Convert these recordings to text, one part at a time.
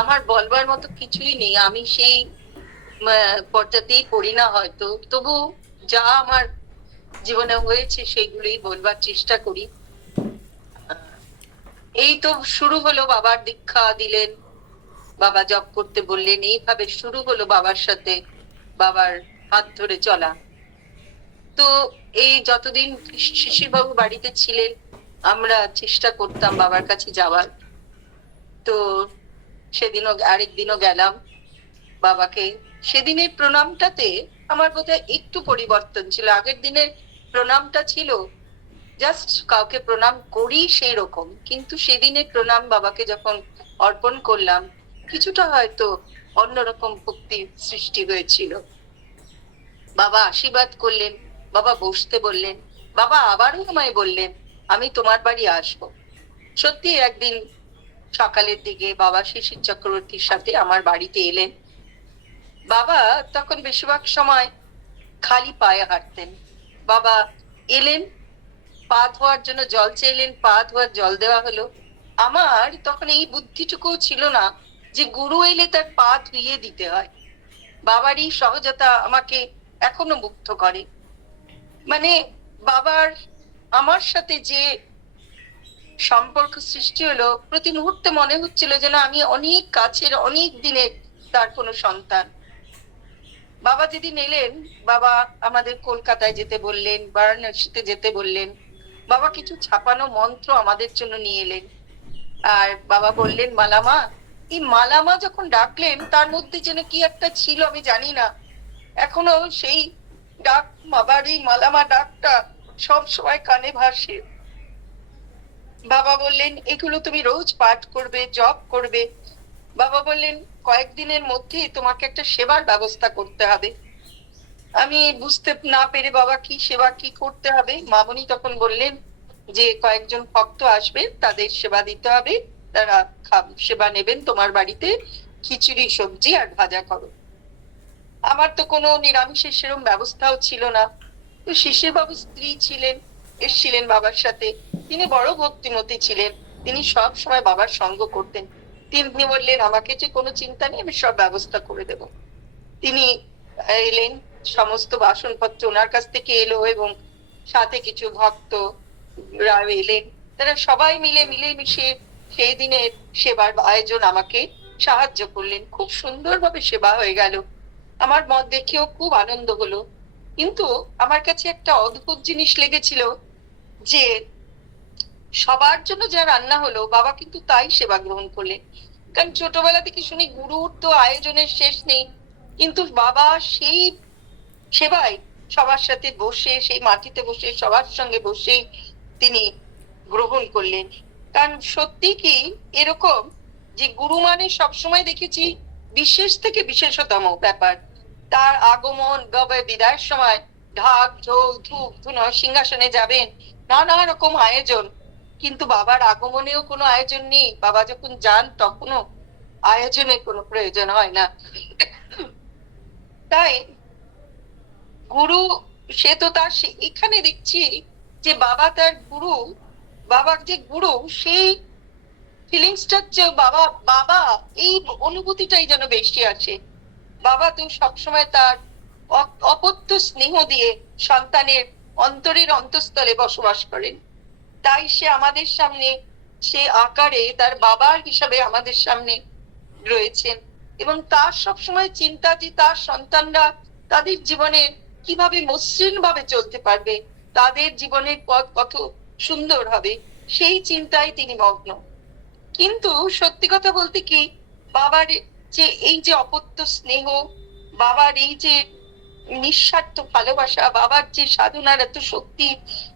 আমার বলবার মতো কিছুই নেই। আমি সেই পর্যাতেই পড়ি না হয়তো। তবু যা আমার জীবনে হয়েছে সেগুলোই বলবার চেষ্টা করি। এই তো শুরু হলো বাবার দীক্ষা দিলেন। বাবা জব করতে বললেন। এইভাবে শুরু হলো বাবার সাথে বাবার হাত ধরে চলা। তো এই যতদিন শিশির বাবু বাড়িতে ছিলেন, আমরা চেষ্টা করতাম বাবার কাছে যাওয়ার। তো সেদিনও আরেক দিনও গেলাম বাবাকে। সেদিনের প্রণামটাতে আমার বোধহয় একটু পরিবর্তন ছিল। আগের দিনের প্রণামটা ছিল, জাস্ট কাউকে প্রণাম করি সেই রকম। কিন্তু সেদিনের প্রণাম বাবাকে যখন অর্পণ করলাম, কিছুটা হয়তো অন্যরকম ভক্তি সৃষ্টি হয়েছিল। বাবা আশীর্বাদ করলেন, বাবা বসতে বললেন, বাবা আবারও আমায় বললেন, আমি তোমার বাড়ি আসব। সত্যি একদিন সকালের দিকে বাবা শিশির চক্রবর্তীর সাথে আমার বাড়িতে এলেন। বাবা তখন বেশিরভাগ সময় খালি পায়ে হাঁটতেন। বাবা এলেন, পা ধোয়ার জন্য জল চাইলেন, পা ধোয়ার জল দেওয়া হলো। আমার তখন এই বুদ্ধিটুকুও ছিল না যে গুরু এলে তার পা ধুইয়ে দিতে হয়। বাবার এই সহজতা আমাকে এখনও মুগ্ধ করে। মানে বাবার, আমার সাথে যে সম্পর্ক সৃষ্টি হলো। প্রতি মুহূর্তে মনে হচ্ছিল যেন আমি অনেক কাছের, অনেক দিনের তার কোনো সন্তান। বাবা যেদিন এলেন, বাবা আমাদের কলকাতায় যেতে বললেন, বারাণসীতে যেতে বললেন। বাবা কিছু ছাপানো মন্ত্র আমাদের জন্য নিয়ে এলেন। আর বাবা বললেন, মালামা, এই মালামা যখন ডাকলেন, তার মধ্যে যেন কি একটা ছিল আমি জানি না। এখনও সেই ডাক, বাবার এই মালামা ডাকটা সব সময় কানে ভাসে। বাবা বললেন, এগুলো তুমি রোজ পাঠ করবে, জপ করবে। বাবা বললেন, কয়েকদিনের মধ্যেই তোমাকে একটা সেবার ব্যবস্থা করতে হবে। আমি বুঝতে না পেরে বাবা, কি সেবা, কি করতে হবে? মামনি তখন বললেন, যে কয়েকজন ভক্ত আসবে তাদের সেবা দিতে হবে। তারা সেবা নেবেন তোমার বাড়িতে। খিচুড়ি, সবজি আর ভাজা করো। আমার তো কোনো নিরামিষের সেরকম ব্যবস্থাও ছিল না। তো শিশির বাবু স্ত্রী ছিলেন। এসছিলেন বাবার সাথে। তিনি বড় ভক্তিমতী ছিলেন। তিনি সব সময় বাবার সঙ্গ করতেন। তিনি বললেন, আমাকে যে কোনো চিন্তা নেই, আমি সব ব্যবস্থা করে দেব। তিনি এলেন, সমস্ত বাসনপত্র ওনার কাছ থেকে এলো এবং সাথে কিছু ভক্ত এলেন। তারা সবাই মিলে মিলে মিশে সেই দিনের সেবার আয়োজন আমাকে সাহায্য করলেন। খুব সুন্দরভাবে সেবা হয়ে গেল। আমার মত দেখেও খুব আনন্দ হলো। কিন্তু আমার কাছে একটা অদ্ভুত জিনিস লেগেছিল। যে সবার জন্য যা রান্না হলো, বাবা কিন্তু তাই সেবা গ্রহণ করলেন। কারণ ছোটবেলা থেকে শুনি গুরুর তো আয়োজনের শেষ নেই, কিন্তু বাবা সেই সেবায় সবার সাথে বসে, সেই মাটিতে বসে, সবার সঙ্গে বসে তিনি গ্রহণ করলেন। কারণ সত্যি কি এরকম যে গুরু মানে সবসময় দেখেছি বিশেষ থেকে বিশেষতম ব্যাপার। তার আগমন বিদায়ের সময় ঢাক, ঢোল, ধূপ ধুনো সিংহাসনে যাবেন। নানা রকম আয়োজন। কিন্তু বাবার আগমনেও কোনো আয়োজন নেই। বাবা যখন যান, তখনও আয়োজনের কোনো প্রয়োজন হয় না। তাই গুরু, সে তো তার এখানে দেখছি যে বাবা তার গুরু, বাবার যে গুরু, সেই ফিলিংসটার চেয়ে বাবা বাবা, এই অনুভূতিটাই যেন বেশি আসে। বাবা তো সবসময় তার অপত্য স্নেহ দিয়ে সন্তানের অন্তরের অন্তঃস্থলে বসবাস করেন। তাই সে আমাদের সামনে, সে আকারে তার বাবার হিসাবে আমাদের সামনে রয়েছেন এবং তার সবসময় চিন্তা যে তার সন্তানরা তাদের জীবনে কীভাবে মসৃণ ভাবে চলতে পারবে, তাদের জীবনের পথ কত সুন্দর হবে, সেই চিন্তায় তিনি মগ্ন। কিন্তু সত্যি কথা বলতে কি, বাবার যে এই যে অপত্য স্নেহ, বাবার এই যে নিঃস্বার্থ ভালোবাসা, বাবার যে সাধনার এত শক্তি,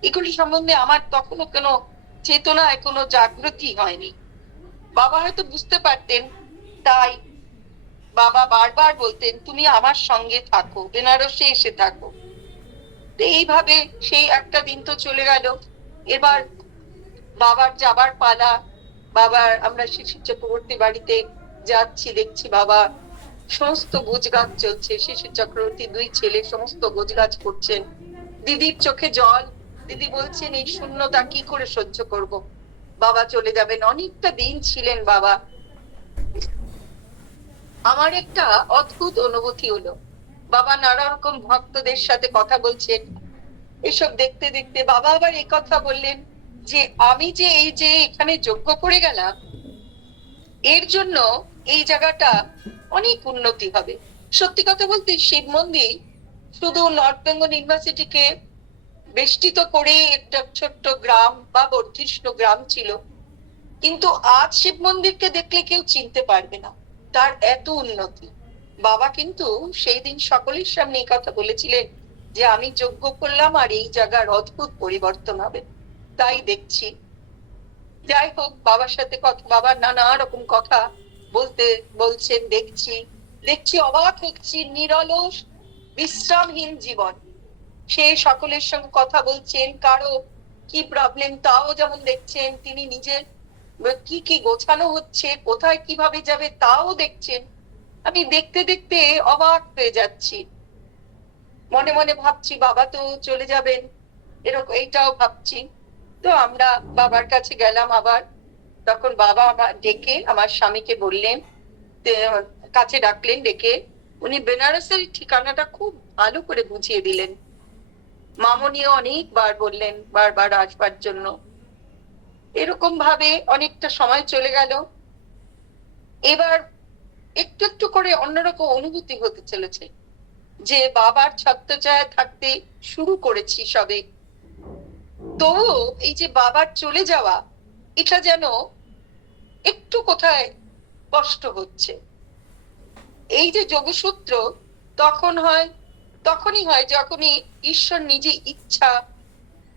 এগুলি সম্বন্ধে আমার তখনও কোনো চেতনায় কোনো জাগ্রতি হয়নি। বাবা হয়তো বুঝতে পারতেন, তাই বাবা বারবার বলতেন, তুমি আমার সঙ্গে থাকো, বেনারসে এসে থাকো। এইভাবে সেই একটা দিন তো চলে গেল। এবার বাবার যাবার পালা, বাবার আমরা শিশির চক্রবর্তী বাড়িতে যাচ্ছি, দেখছি বাবা সমস্ত গোজগাছ চলছে শিশির চক্রবর্তী দুই ছেলে সমস্ত গোজগাছ করছেন। দিদির চোখে জল, দিদি বলছেন, এই শূন্যতা কি করে সহ্য করব? বাবা চলে যাবেন। অনেকটা দিন ছিলেন বাবা। আমার একটা অদ্ভুত অনুভূতি হলো। বাবা নানা রকম ভক্তদের সাথে কথা বলছেন। এসব দেখতে দেখতে বাবা আবার এই কথা বললেন যে, আমি যে এই যে এখানে যোগ্য করে গেলাম, এর জন্য এই জায়গাটা অনেক উন্নতি হবে। সত্যি কথা বলতে শিব মন্দির শুধু নর্থ বেঙ্গল ইউনিভার্সিটিকে বেষ্টিত করে একটা ছোট্ট গ্রাম বা বর্ধিষ্ণু গ্রাম ছিল। কিন্তু আজ শিব মন্দিরকে দেখলে কেউ চিনতে পারবে না। তার এত উন্নতি। বাবা কিন্তু সেই দিন সকলের সামনে এই কথা বলেছিলেন যে, আমি যোগ্য করলাম আর এই জায়গার অদ্ভুত পরিবর্তন হবে। তাই দেখছি। যাই হোক, বাবার সাথে কথা বাবার নানা রকম কথা বলতে বলছেন দেখছি দেখছি অবাক হচ্ছি, নিরলস, বিশ্রামহীন জীবন। সে সকলের সঙ্গে কথা বলছেন, কারও কি প্রবলেম তাও যেমন দেখছেন, তিনি নিজের কি কি গোছানো হচ্ছে, কোথায় কীভাবে যাবে তাও দেখছেন। আমি দেখতে দেখতে অবাক হয়ে যাচ্ছি। মনে মনে ভাবছি, বাবা তো চলে যাবেন, এরকম এইটাও ভাবছি। তো আমরা বাবার কাছে গেলাম আবার। তখন বাবা আমার ডেকে আমার স্বামীকে বললেন কাছে ডাকলেন ডেকে। উনি বেনারসের ঠিকানাটা খুব ভালো করে বুঝিয়ে দিলেন। মামনিও অনেকবার বললেন, বারবার আসবার জন্য। এরকম ভাবে অনেকটা সময় চলে গেল। এবার একটু একটু করে অন্যরকম অনুভূতি হতে চলেছে, যে বাবার ছত্রছায়া থাকতে শুরু করেছি সবে। তবুও এই যে বাবার চলে যাওয়া এটা যেন একটু কোথায় কষ্ট হচ্ছে। এই যে যোগসূত্র তখন হয়, তখনই হয় যখনই ঈশ্বর নিজে ইচ্ছা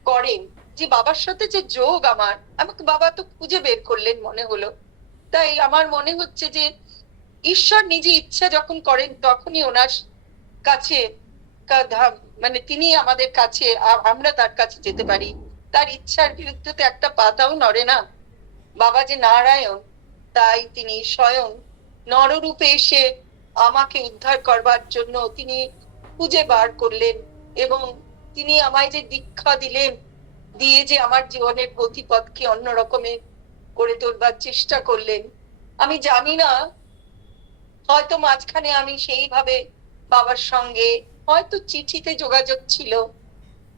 করেন যে বাবার সাথে যে যোগ আমার, আমাকে বাবা তো খুঁজে বের করলেন মনে হলো। তাই আমার মনে হচ্ছে যে ঈশ্বর নিজে ইচ্ছা যখন করেন তখনই ওনার কাছে মানে তিনি আমাদের কাছে আমরা তার কাছে যেতে পারি। তার ইচ্ছার বিরুদ্ধে তো একটা পাতাও নড়ে না। বাবা যে নারায়ণ, তাই তিনি স্বয়ং নররূপে এসে আমাকে উদ্ধার করবার জন্য তিনি খুঁজে বার করলেন এবং তিনি আমায় যে দীক্ষা দিলেন, দিয়ে যে আমার জীবনের গতিপথকে অন্য রকমের করে তোলবার চেষ্টা করলেন, আমি জানি না। হয়তো মাঝখানে আমি সেইভাবে বাবার সঙ্গে হয়তো চিঠিতে যোগাযোগ ছিল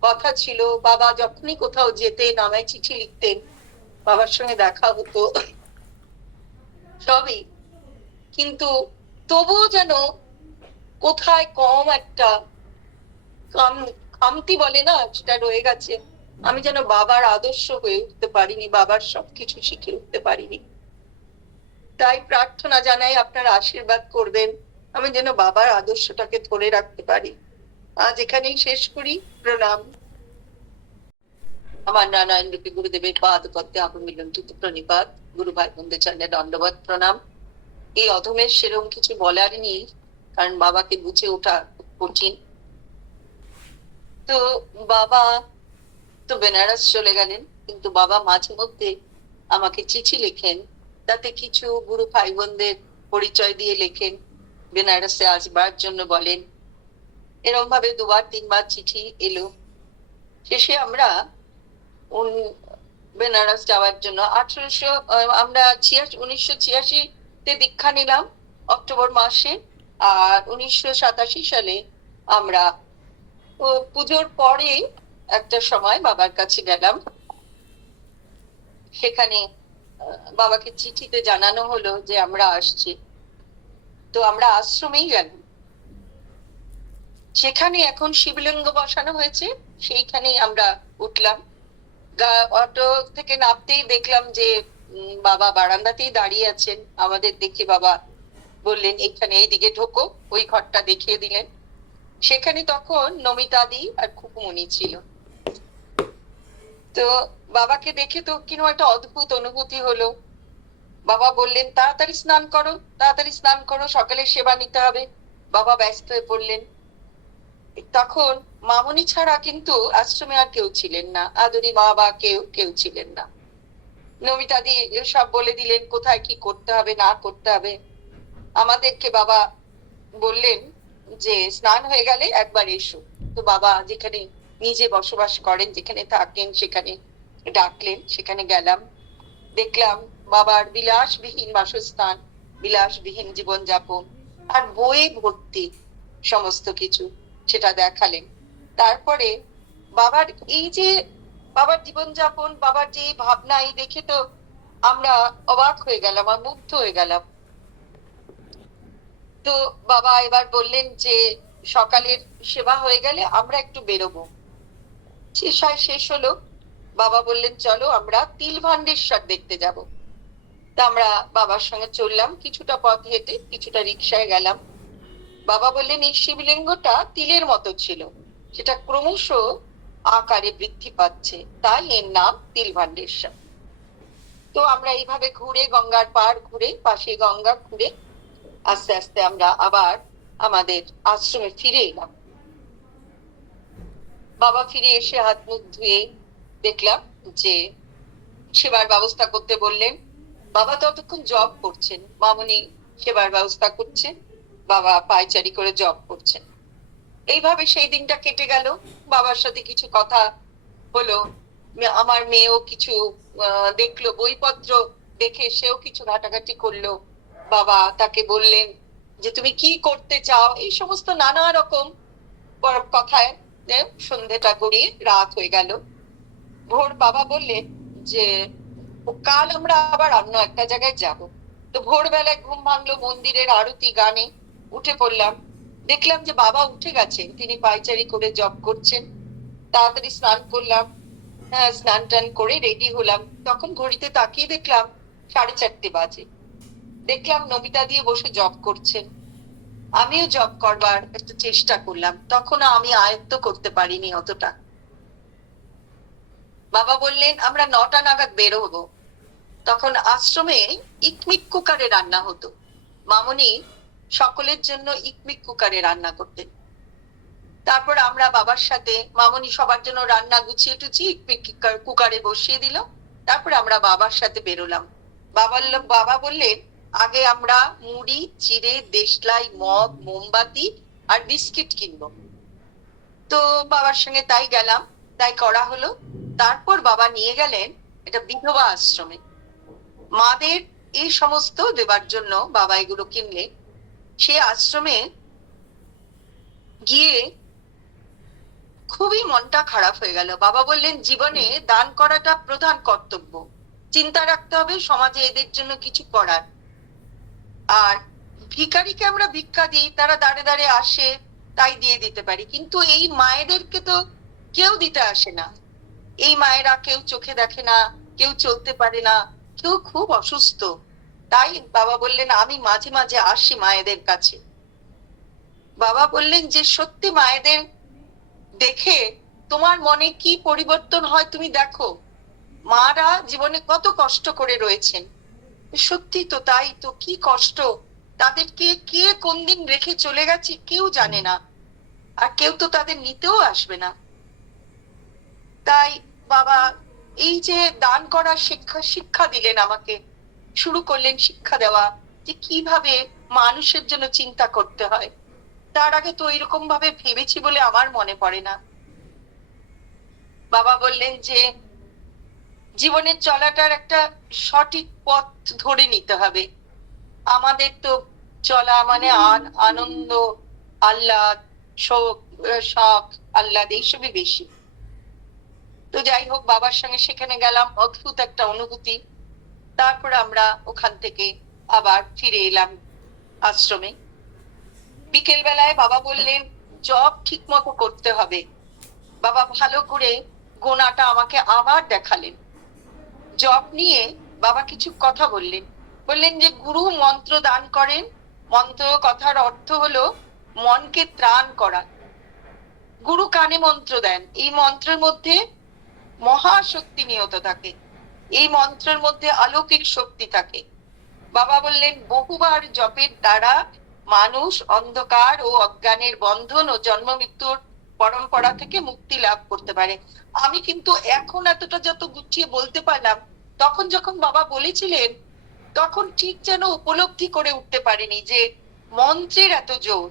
কথা ছিল, বাবা যখনই কোথাও যেতেন, আমায় চিঠি লিখতেন, বাবার সঙ্গে দেখা হতো। সবই। কিন্তু তবুও যেন কোথায় কম একটা কাম- খামতি বলে না, সেটা রয়ে গেছে। আমি যেন বাবার আদর্শ হয়ে উঠতে পারিনি, বাবার সবকিছু শিখে উঠতে পারিনি। তাই প্রার্থনা জানাই, আপনার আশীর্বাদ করবেন। আমি যেন বাবার আদর্শটাকে ধরে রাখতে পারি। আজ এখানেই শেষ করি। প্রণাম। আমার নারায়ণ রূপী গুরুদেবের পাদ পদ্মে আপমিলন্তিত প্রণিপাত। গুরু ভাই বোনদের চরণে দণ্ডবত প্রণাম। এই অধমের সেরকম কিছু বলার নেই, কারণ বাবাকে বুঝে ওঠা কঠিন। তো বাবা তো বেনারস চলে গেলেন, কিন্তু বাবা মাঝে মধ্যে আমাকে চিঠি লেখেন। তাতে কিছু গুরু ভাই বোনদের পরিচয় দিয়ে লেখেন। বেনারসে আসবার জন্য বলেন এরকম ভাবে দুবার, তিনবার চিঠি এলো। শেষে আমরা বেনারস যাওয়ার জন্য আঠারোশো আমরা ছিয়াশি উনিশশো ছিয়াশি তে দীক্ষা নিলাম অক্টোবর মাসে। আর উনিশশো সাতাশি সালে আমরা পুজোর পরে একটা সময় বাবার কাছে গেলাম। সেখানে বাবাকে চিঠিতে জানানো হলো যে আমরা আসছি। তো আমরা আশ্রমেই গেলাম। সেখানে এখন শিবলিঙ্গ বসানো হয়েছে, সেইখানেই আমরা উঠলাম। অটো থেকে নামতেই দেখলাম যে বাবা বারান্দাতেই দাঁড়িয়ে আছেন। আমাদের দেখে বাবা বললেন, এখানে এইদিকে ঢোকো, ওই ঘরটা দেখিয়ে দিলেন। সেখানে তখন নমিতাদি আর খুকুমনি ছিল। তো বাবাকে দেখে তো কীরকম একটা অদ্ভুত অনুভূতি হলো। বাবা বললেন, তাড়াতাড়ি স্নান করো, তাড়াতাড়ি স্নান করো সকালে সেবা নিতে হবে। বাবা ব্যস্ত হয়ে পড়লেন। তখন মামনি ছাড়া কিন্তু আশ্রমে আর কেউ ছিলেন না। আদরি মা বা কেউ কেউ ছিলেন না। নমিতাদি সব বলে দিলেন, কোথায় কি করতে হবে, না করতে হবে। আমাদেরকে বাবা বললেন যে, স্নান হয়ে গেলে একবার এসো। তো বাবা যেখানে নিজে বসবাস করেন, যেখানে থাকেন, সেখানে ডাকলেন, সেখানে গেলাম। দেখলাম বাবার বিলাসবিহীন বাসস্থান, বিলাসবিহীন জীবনযাপন, আর বইয়ে ভর্তি সমস্ত কিছু। সেটা দেখালেন। তারপরে বাবার এই যে বাবার জীবনযাপন, বাবার যে ভাবনা, এই দেখে তো আমরা অবাক হয়ে গেলাম, আর মুগ্ধ হয়ে গেলাম। তো বাবা এবার বললেন যে, সকালের সেবা হয়ে গেলে আমরা একটু বেরোবো। শেষ হয় শেষ হলো। বাবা বললেন, চলো, আমরা তিল ভান্ডেশ্বর দেখতে যাব। তা আমরা বাবার সঙ্গে চললাম। কিছুটা পথ হেঁটে কিছুটা রিক্সায় গেলাম। বাবা বললেন, এই শিবলিঙ্গটা তিলের মতো ছিল। সেটা ক্রমশ আকারে বৃদ্ধি পাচ্ছে। তাই এর নাম তিল ভান্ডেশ্বর তো আমরা এইভাবে ঘুরে গঙ্গার পার ঘুরে, পাশে গঙ্গা ঘুরে আস্তে আস্তে আমরা আবার আমাদের আশ্রমে ফিরে এলাম। বাবা ফিরে এসে হাত মুখ ধুয়ে দেখলাম যে সেবার ব্যবস্থা করতে বললেন, বাবা ততক্ষণ জব করছেন। মামনি সেবার ব্যবস্থা করছে। বাবা পায়চারি করে জব করছেন। এইভাবে সেই দিনটা কেটে গেল। বাবার সাথে কিছু কথা হলো। আমার মেয়েও কিছু দেখল, বইপত্র দেখে সেও কিছু ঘাটাঘাটি করল। বাবা তাকে বললেন যে, তুমি কি করতে চাও? এই সমস্ত নানা রকম কথায় সন্ধেটা গড়িয়ে রাত হয়ে গেল। ভোর বাবা বললেন যে, কাল আমরা আবার অন্য একটা জায়গায় যাব। তো ভোরবেলায় ঘুম ভাঙলো মন্দিরের আরতি গানে। উঠে পড়লাম। দেখলাম যে বাবা উঠে গেছেন তিনি পাইচারি করে জব করছেন। তাড়াতাড়ি স্নান করলাম। হ্যাঁ স্নান টান করে রেডি হলাম। তখন ঘড়িতে তাকিয়ে দেখলাম সাড়ে চারটে বাজে। দেখলাম নমিতা দিয়ে বসে জব করছেন। আমিও জব করবার একটা চেষ্টা করলাম। তখন আমি আয়ত্ত করতে পারিনি অতটা। বাবা বললেন, আমরা নটা নাগাদ বের হব। তখন আশ্রমে ইকমিক কুকারে রান্না হতো। মামনি সকলের জন্য ইকমিক কুকারে রান্না করতেন তারপর আমরা বাবার সাথে, মামনি সবার জন্য রান্না গুছিয়ে টুছিয়ে ইকমিক কুকারে বসিয়ে দিল। তারপর আমরা বাবার সাথে বেরোলাম। বাবা বাবা বললেন আগে আমরা মুড়ি, চিড়ে, দেশলাই মদ মোমবাতি আর বিস্কিট কিনবো। তো বাবার সঙ্গে তাই গেলাম, তাই করা হলো। তারপর বাবা নিয়ে গেলেন এটা বিধবা আশ্রমে। মাদের এই সমস্ত দেবার জন্য বাবা এগুলো কিনলে সে আশ্রমে গিয়ে খুবই মনটা খারাপ হয়ে গেল। বাবা বললেন, জীবনে দান করাটা প্রধান কর্তব্য। চিন্তা রাখতে হবে, সমাজে এদের জন্য কিছু করার। আর ভিকারিকে আমরা ভিক্ষা দিই, তারা দাঁড়ে দাঁড়ে আসে, তাই দিয়ে দিতে পারি। কিন্তু এই মায়েদেরকে তো কেউ দিতে আসে না। এই মায়েরা কেউ চোখে দেখে না, কেউ চলতে পারে না, কেউ খুব অসুস্থ। তাই বাবা বললেন, আমি মাঝে মাঝে আসি মায়েদের কাছে। বাবা বললেন যে, সত্যি মায়েদের দেখে তোমার মনে কি পরিবর্তন হয় তুমি দেখো। মারা জীবনে কত কষ্ট করে রয়েছেন। সত্যি তো তাই তো, কি কষ্ট। তাদেরকে কে কোন দিন রেখে চলে গেছে কেউ জানে না। আর কেউ তো তাদের নিতেও আসবে না। তাই বাবা, এই যে দান করার শিক্ষা শিক্ষা দিলেন আমাকে। শুরু করলেন শিক্ষা দেওয়া যে কীভাবে মানুষের জন্য চিন্তা করতে হয়। তার আগে তো এরকম ভাবে ভেবেছি বলে আমার মনে পড়ে না। বাবা বললেন যে, জীবনের চলাটার একটা সঠিক পথ ধরে নিতে হবে। আমাদের তো চলা মানে আন- আনন্দ, আহ্লাদ, শোক, শখ, আহ্লাদ, এইসবই বেশি। তো যাই হোক, বাবার সঙ্গে সেখানে গেলাম, অদ্ভুত একটা অনুভূতি। তারপর আমরা ওখান থেকে আবার ফিরে এলাম আশ্রমে। বিকেল বেলায় বাবা বললেন, জব ঠিক মতো করতে হবে। বাবা ভালো করে গোনাটা আমাকে আবার দেখালেন। জব নিয়ে বাবা কিছু কথা বললেন। বললেন যে, গুরু মন্ত্র দান করেন। মন্ত্র কথার অর্থ হলো মনকে ত্রাণ করা। গুরু কানে মন্ত্র দেন। এই মন্ত্রের মধ্যে মহাশক্তি নিহত থাকে। এই মন্ত্রের মধ্যে অলৌকিক শক্তি থাকে। বাবা বললেন, বহুবার জপের দ্বারা মানুষ অন্ধকার ও অজ্ঞানের বন্ধন ও জন্ম মৃত্যুর পরম্পরা থেকে মুক্তি লাভ করতে পারে। আমি কিন্তু এখন এতটা যত গুছিয়ে বলতে পারলাম, তখন যখন বাবা বলেছিলেন, তখন ঠিক যেন উপলব্ধি করে উঠতে পারেনি যে মন্ত্রের এত জোর।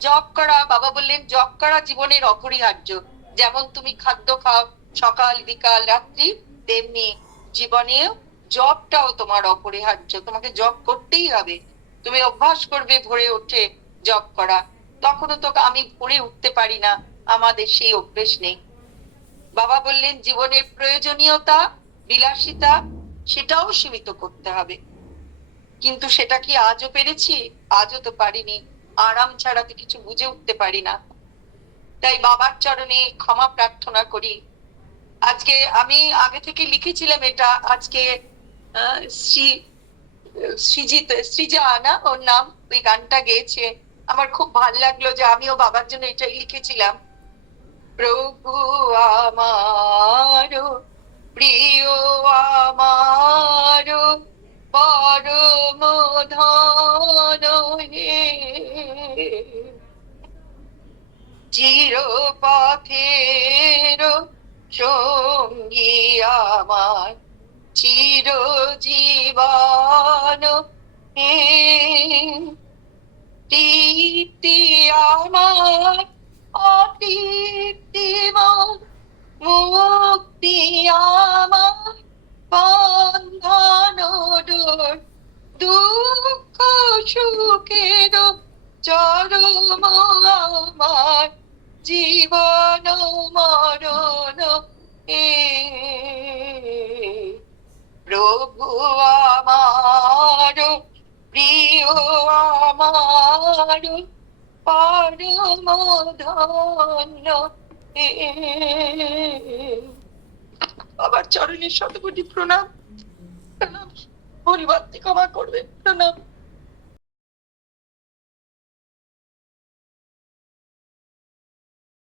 জব করা, বাবা বললেন জব করা জীবনের অপরিহার্য। যেমন তুমি খাদ্য খাও সকাল, বিকাল, রাত্রি, তেমনি জীবনেও জবটাও তোমার অপরিহার্য। তোমাকে জব করতেই হবে। তুমি অভ্যাস করবে ভোরে উঠে জব করা। তখনও তো আমি ভোরে উঠতে পারি না। আমাদের সেই অভ্যেস নেই। বাবা বললেন, জীবনের প্রয়োজনীয়তা, বিলাসিতা, সেটাও সীমিত করতে হবে। কিন্তু সেটা কি আজও পেরেছি? আজও তো পারিনি। আরাম ছাড়া তো কিছু বুঝে উঠতে পারি না। তাই বাবার চরণে ক্ষমা প্রার্থনা করি। আজকে আমি আগে থেকে লিখেছিলাম এটা, আজকে শ্রী, সৃজিত, সৃজা না ওর নাম, ওই গানটা গেয়েছে। আমার খুব ভালো লাগল যে আমিও বাবার জন্য এটাই লিখেছিলাম। প্রভু আমার, প্রিয় আমার, পরম ধন হে। চির পথের সঙ্গী আমার চির জীবন হে। তৃপ্তি আমার অতৃপ্তিমান মুক্তি আমার, বন্ধন দুঃখ সুখের চরম আমার, জীবন মরণ প্রভু আমার, প্রিয় আমার পরম ধন্য হে। বাবার চরণের শতকোটি প্রণাম। প্রণাম। পরিবার ক্ষমা করবে প্রণাম।